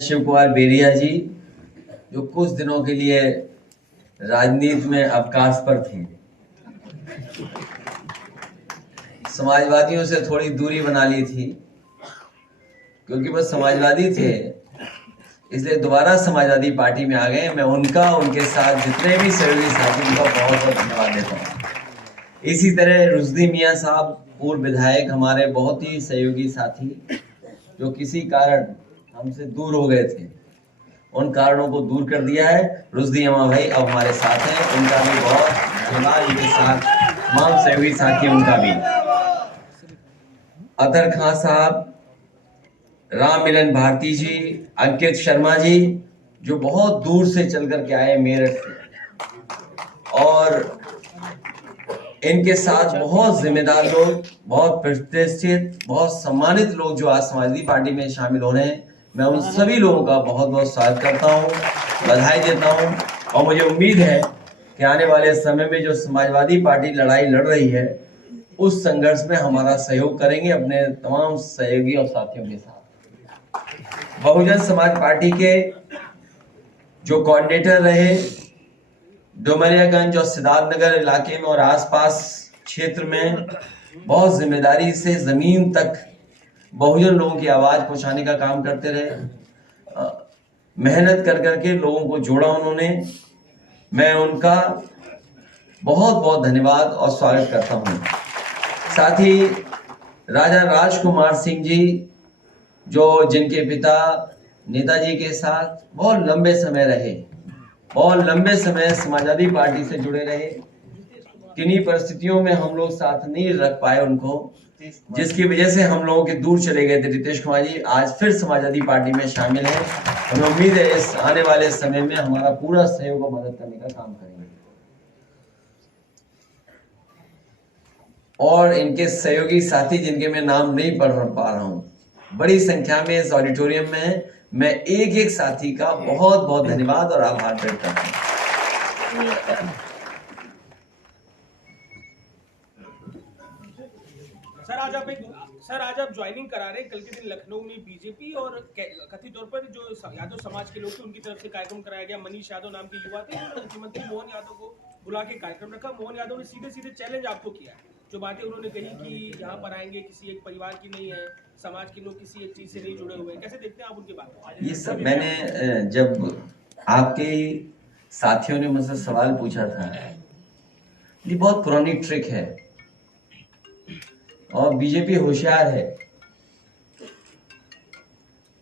शिव कुमार बेरिया जी, जो कुछ दिनों के लिए राजनीति में अवकाश पर थे, समाजवादियों से थोड़ी दूरी बना ली थी क्योंकि वो समाजवादी थे, इसलिए दोबारा समाजवादी पार्टी में आ गए। मैं उनका, उनके साथ जितने भी सहयोगी साथी, उनका बहुत बहुत धन्यवाद देता हूँ। इसी तरह रुश्दी मियाँ साहब, पूर्व विधायक, हमारे बहुत ही सहयोगी साथी, जो किसी कारण हमसे दूर हो गए थे, उन कारणों को दूर कर दिया है। रुश्दी अम्मा भाई अब हमारे साथ हैं, उनका भी बहुत धन्यवाद। उनके साथ तमाम सहयोगी साथी, उनका भी। अतर खां साहब, राम मिलन भारती जी, अंकित शर्मा जी, जो बहुत दूर से चल करके आए मेरठ से, और इनके साथ बहुत जिम्मेदार लोग, बहुत प्रतिष्ठित, बहुत सम्मानित लोग जो आज समाजवादी पार्टी में शामिल हो रहे हैं। मैं उन सभी लोगों का बहुत बहुत स्वागत करता हूं, बधाई देता हूं, और मुझे उम्मीद है कि आने वाले समय में जो समाजवादी पार्टी लड़ाई लड़ रही है, उस संघर्ष में हमारा सहयोग करेंगे अपने तमाम सहयोगी और साथियों के साथ। बहुजन समाज पार्टी के जो कोऑर्डिनेटर रहे, डुमरियागंज और सिद्धार्थनगर इलाके में और आसपास क्षेत्र में बहुत जिम्मेदारी से जमीन तक बहुजन लोगों की आवाज पहुंचाने का काम करते रहे। मेहनत कर करके लोगों को जोड़ा उन्होंने। मैं उनका बहुत बहुत धन्यवाद और स्वागत करता हूं। साथ ही राजा राजकुमार सिंह जी, जो जिनके पिता नेताजी के साथ बहुत लंबे समय रहे, बहुत लंबे समय समाजवादी पार्टी से जुड़े रहे। किन्हीं परिस्थितियों में हम लोग साथ नहीं रख पाए उनको, जिसकी वजह से हम लोगों के दूर चले गए थे। रितेश कुमार जी आज फिर समाजवादी पार्टी में शामिल हैं। हमें उम्मीद है इस आने वाले समय में हमारा पूरा सहयोग और मदद करने का काम करेंगे। और इनके सहयोगी साथी, जिनके मैं नाम नहीं पढ़ पा रहा हूं, बड़ी संख्या में इस ऑडिटोरियम में है। मैं एक एक साथी का बहुत बहुत धन्यवाद और आभार व्यक्त करता हूं। सर आज आप ज्वाइनिंग करा रहे हैं। कल के दिन लखनऊ में बीजेपी और कथित तौर पर जो यादव समाज के लोग थे, उनकी तरफ से कार्यक्रम कराया गया। मनीष यादव नाम के युवा थे, मुख्यमंत्री मोहन यादव को बुला के कार्यक्रम रखा। मोहन यादव ने सीधे सीधे चैलेंज आपको किया। जो बातें उन्होंने कही कि यहाँ पर आएंगे किसी एक परिवार की नहीं है, समाज के लोग किसी एक चीज से नहीं जुड़े हुए हैं, कैसे देखते हैं आप उनकी बात? ये सब मैंने, जब आपके साथियों ने मुझसे सवाल पूछा था, ये बहुत पुरानी ट्रिक है और बीजेपी होशियार है।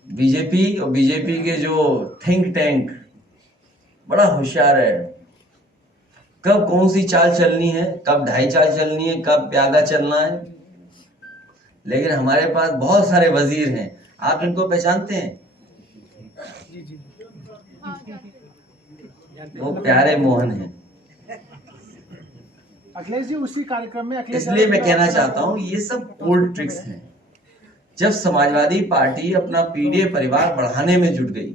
बीजेपी और बीजेपी के जो थिंक टैंक बड़ा होशियार है। कब कौन सी चाल चलनी है, कब ढाई चाल चलनी है, कब प्यादा चलना है। लेकिन हमारे पास बहुत सारे वजीर हैं, आप इनको पहचानते हैं? वो प्यारे मोहन हैं। अखिलेश जी उसी कार्यक्रम में इसलिए मैं कहना चाहता हूं, ये सब ओल्ड ट्रिक्स हैं। जब समाजवादी पार्टी अपना पीडीए परिवार बढ़ाने में जुट गई,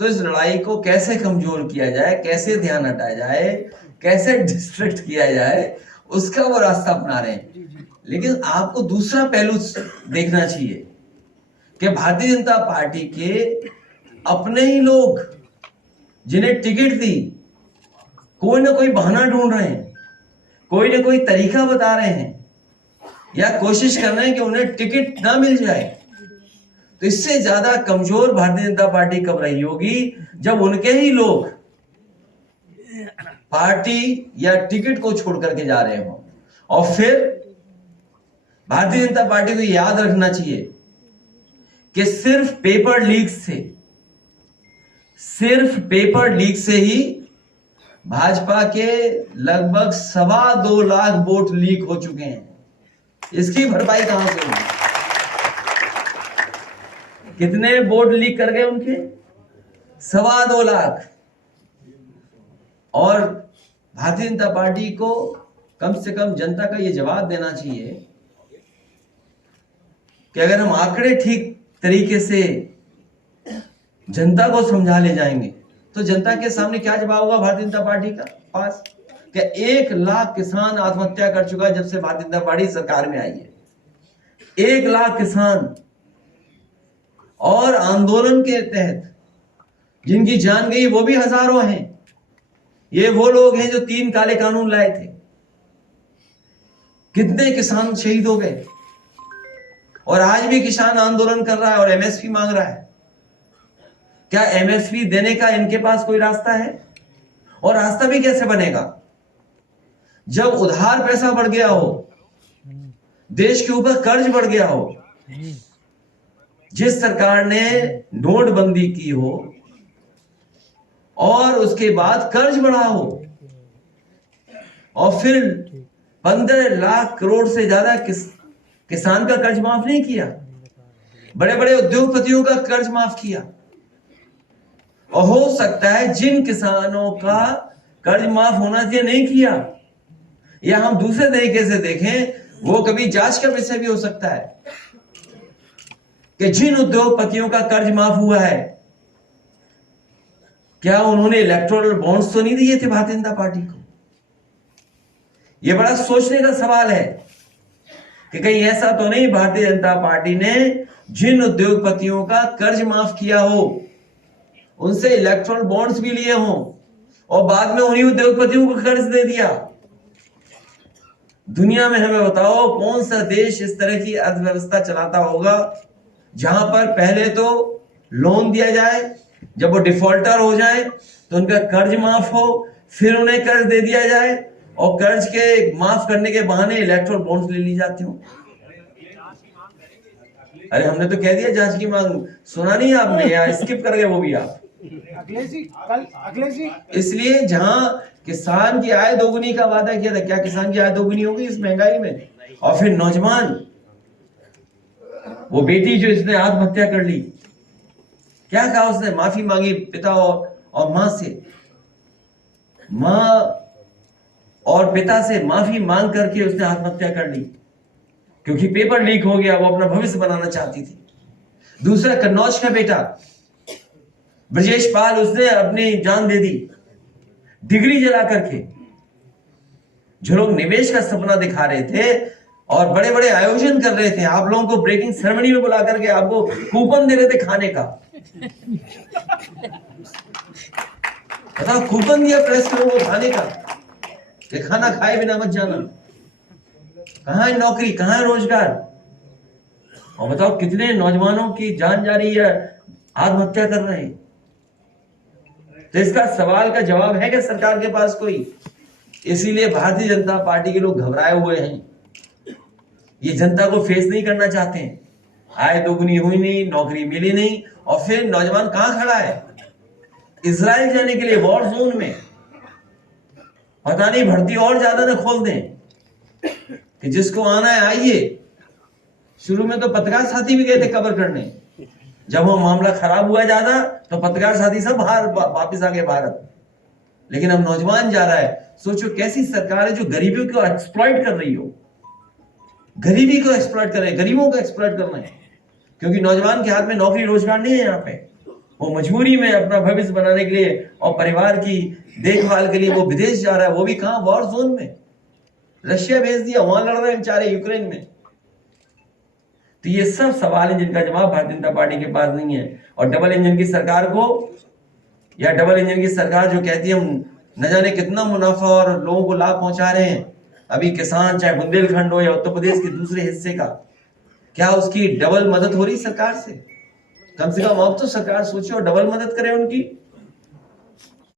तो इस लड़ाई को कैसे कमजोर किया जाए, कैसे ध्यान हटाया जाए, कैसे डिस्ट्रैक्ट किया जाए, उसका वो रास्ता अपना रहे हैं। लेकिन आपको दूसरा पहलू देखना चाहिए कि भारतीय जनता पार्टी के अपने ही लोग जिन्हें टिकट दी, कोई ना कोई बहाना ढूंढ रहे हैं, कोई ना कोई तरीका बता रहे हैं, या कोशिश कर रहे हैं कि उन्हें टिकट ना मिल जाए। तो इससे ज्यादा कमजोर भारतीय जनता पार्टी कब रही होगी, जब उनके ही लोग पार्टी या टिकट को छोड़ करके जा रहे हो। और फिर भारतीय जनता पार्टी को याद रखना चाहिए कि सिर्फ पेपर लीक से ही भाजपा के लगभग 2.25 लाख वोट लीक हो चुके हैं। इसकी भरपाई कहां से होगी? कितने वोट लीक कर गए उनके? 2.25 लाख। और भारतीय जनता पार्टी को कम से कम जनता का यह जवाब देना चाहिए कि अगर हम आंकड़े ठीक तरीके से जनता को समझा ले जाएंगे, तो जनता के सामने क्या जवाब होगा भारतीय जनता पार्टी का पास? कि 1 लाख किसान आत्महत्या कर चुका है जब से भारतीय जनता पार्टी सरकार में आई है। 1 लाख किसान। और आंदोलन के तहत जिनकी जान गई वो भी हजारों हैं। ये वो लोग हैं जो 3 काले कानून लाए थे। कितने किसान शहीद हो गए, और आज भी किसान आंदोलन कर रहा है और एमएसपी मांग रहा है। क्या एमएसपी देने का इनके पास कोई रास्ता है? और रास्ता भी कैसे बनेगा जब उधार पैसा बढ़ गया हो, देश के ऊपर कर्ज बढ़ गया हो, जिस सरकार ने नोटबंदी की हो और उसके बाद कर्ज बढ़ा हो, और फिर 15 लाख करोड़ से ज्यादा किसान का कर्ज माफ नहीं किया, बड़े बड़े उद्योगपतियों का कर्ज माफ किया। और हो सकता है जिन किसानों का कर्ज माफ होना चाहिए नहीं किया, या हम दूसरे तरीके से देखें, वो कभी जांच का विषय भी हो सकता है कि जिन उद्योगपतियों का कर्ज माफ हुआ है, क्या उन्होंने इलेक्टोरल बॉन्ड्स तो नहीं दिए थे भारतीय जनता पार्टी को? यह बड़ा सोचने का सवाल है कि कहीं ऐसा तो नहीं भारतीय जनता पार्टी ने जिन उद्योगपतियों का कर्ज माफ किया हो, उनसे इलेक्टोरल बॉन्ड्स भी लिए हों और बाद में उन्हीं उद्योगपतियों को कर्ज दे दिया। दुनिया में हमें बताओ कौन सा देश इस तरह की अर्थव्यवस्था चलाता होगा जहां पर पहले तो लोन दिया जाए, जब वो डिफॉल्टर हो जाए तो उनका कर्ज माफ हो, फिर उन्हें कर्ज दे दिया जाए और कर्ज के माफ करने के बहाने इलेक्टोरल बॉन्ड्स ले ली जाती हो। अरे हमने तो कह दिया जांच की मांग, सुना नहीं आपने या स्किप कर गए वो भी आप? अखिलेश जी इसलिए जहां किसान की आय दोगुनी का वादा किया था, क्या किसान की आय दोगुनी होगी इस महंगाई में? और फिर नौजवान, वो बेटी जो इसने आत्महत्या कर ली, क्या कहा उसने? माफी मांगी पिता और मां से, मां और पिता से माफी मांग करके उसने आत्महत्या कर ली क्योंकि पेपर लीक हो गया, वो अपना भविष्य बनाना चाहती थी। दूसरा कन्नौज का बेटा ब्रजेश पाल, उसने अपनी जान दे दी डिग्री जला करके। जो लोग निवेश का सपना दिखा रहे थे और बड़े बड़े आयोजन कर रहे थे, आप लोगों को ब्रेकिंग सेरेमनी में बुला करके आपको कूपन दे रहे थे खाने का, बताओ, कूपन दिया प्रेस के लोगों को खाने का कि खाना खाए बिना मत जाना। कहां है नौकरी, कहां है रोजगार? और बताओ कितने नौजवानों की जान जा रही है, आत्महत्या कर रहे हैं। तो इसका सवाल का जवाब है क्या सरकार के पास कोई? इसीलिए भारतीय जनता पार्टी के लोग घबराए हुए हैं। ये जनता को फेस नहीं करना चाहते हैं। आय दोगुनी हुई नहीं, नौकरी मिली नहीं, और फिर नौजवान कहां खड़ा है? इजराइल जाने के लिए वॉर जोन में। पता नहीं भर्ती और ज्यादा न खोल दें कि जिसको आना है आइए। शुरू में तो पत्रकार साथी भी गए थे कवर करने, जब वो मामला खराब हुआ ज्यादा तो पत्रकार साथी सब बाहर वापिस आ गए भारत। लेकिन अब नौजवान जा रहा है। सोचो कैसी सरकार है जो गरीबों को एक्सप्लॉइट कर रही हो, गरीबी को एक्सप्लॉइट कर रहे हैं, गरीबों को एक्सप्लॉइट कर रहे हैं, क्योंकि नौजवान के हाथ में नौकरी रोजगार नहीं है। यहाँ पे वो मजबूरी में अपना भविष्य बनाने के लिए और परिवार की देखभाल के लिए वो विदेश जा रहा है, वो भी कहां? वॉर जोन में। रशिया भेज दिया, वहां लड़ रहे हैं बेचारे यूक्रेन में। तो ये सब सवाल हैं जिनका जवाब भारतीय जनता पार्टी के पास नहीं है। और डबल इंजन की सरकार को, या डबल इंजन की सरकार जो कहती है हम न जाने कितना मुनाफा और लोगों को लाभ पहुंचा रहे हैं, अभी किसान चाहे बुंदेलखंड हो या उत्तर प्रदेश के दूसरे हिस्से का, क्या उसकी डबल मदद हो रही सरकार से? कम से कम अब तो सरकार सोचे और डबल मदद करे उनकी।